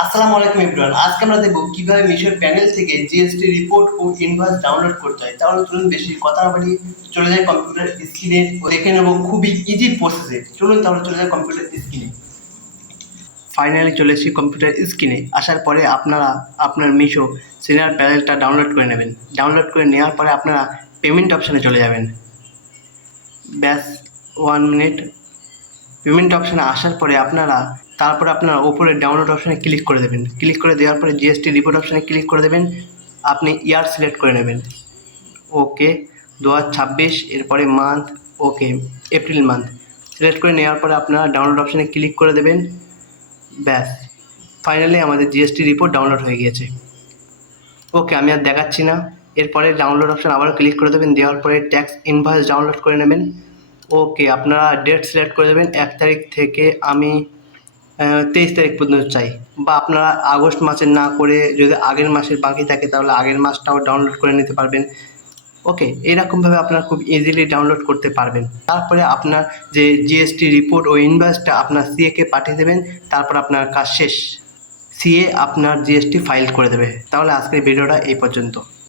আসসালামু আলাইকুম এভরিওয়ান। আজকে আমরা দেখব কিভাবে মিশর প্যানেল থেকে জিএসটি রিপোর্ট ও ইনভয়েস ডাউনলোড করতে হয়। তাহলে চলুন বেশি কথা না বাড়িয়ে চলে যাই কম্পিউটার স্ক্রিনে ও দেখে নেব খুবই ইজি প্রসেসে। চলুন তাহলে চলে যাই কম্পিউটার স্ক্রিনে। ফাইনালি চলে এসেছি কম্পিউটার স্ক্রিনে। আসার পরে আপনারা আপনার মিশো সিনিয়র প্যানেলটা ডাউনলোড করে নেবেন। ডাউনলোড করে নেওয়ার পরে আপনারা পেমেন্ট অপশানে চলে যাবেন। ব্যাস 1 মিনিট। পেমেন্ট অপশানে আসার পরে তারপরে আপনারা ওপরে ডাউনলোড অপশানে ক্লিক করে দেবেন। ক্লিক করে দেওয়ার পরে জিএসটি রিপোর্ট অপশানে ক্লিক করে দেবেন। আপনি ইয়ার সিলেক্ট করে নেবেন। ওকে 2026, এরপরে মান্থ, ওকে এপ্রিল মান্থ সিলেক্ট করে নেওয়ার পরে আপনারা ডাউনলোড অপশানে ক্লিক করে দেবেন। ব্যাস ফাইনালি আমাদের জিএসটি রিপোর্ট ডাউনলোড হয়ে গিয়েছে। ওকে আমি আর দেখাচ্ছি না। এরপরে ডাউনলোড অপশান আবারও ক্লিক করে দেবেন। দেওয়ার পরে ট্যাক্স ইনভয়েস ডাউনলোড করে নেবেন। ওকে আপনারা ডেট সিলেক্ট করে দেবেন। 1 তারিখ থেকে আমি 23 তারিখ পর্যন্ত চাই, বা আপনারা আগস্ট মাসের না করে যদি আগের মাসের বাকি থাকে তাহলে আগের মাসটাও ডাউনলোড করে নিতে পারবেন। ওকে এইরকমভাবে আপনারা খুব ইজিলি ডাউনলোড করতে পারবেন। তারপরে আপনার যে জিএসটি রিপোর্ট ও ইনভয়েসটা আপনার সিএকে পাঠিয়ে দেবেন। তারপর আপনার কাজ শেষ। সিএ আপনার জিএসটি ফাইল করে দেবে। তাহলে আজকের ভিডিওটা এই পর্যন্ত।